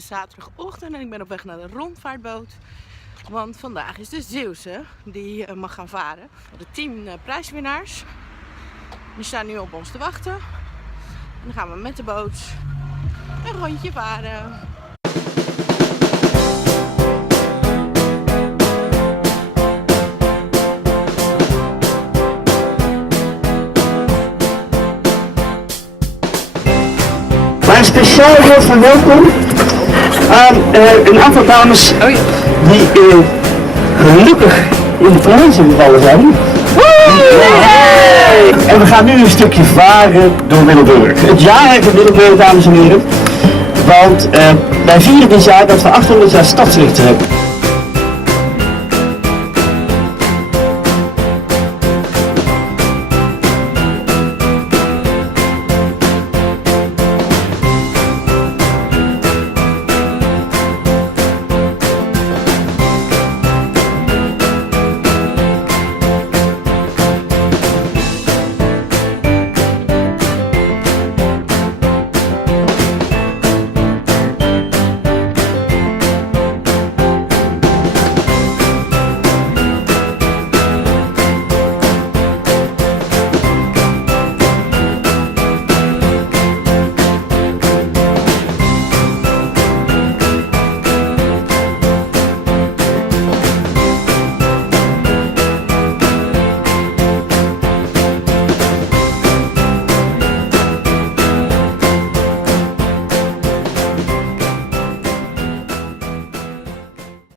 is zaterdagochtend en ik ben op weg naar de rondvaartboot. Want vandaag is de Zeeuwse die mag gaan varen. De 10 prijswinnaars die staan nu op ons te wachten. En dan gaan we met de boot een rondje varen. Maar speciaal heel van welkom aan een aantal dames die gelukkig in de prijzen gevallen zijn. En we gaan nu een stukje varen door Middelburg. Het jaar van Middelburg, dames en heren. Want wij vieren dit jaar dat we 800 jaar stadsrechten hebben.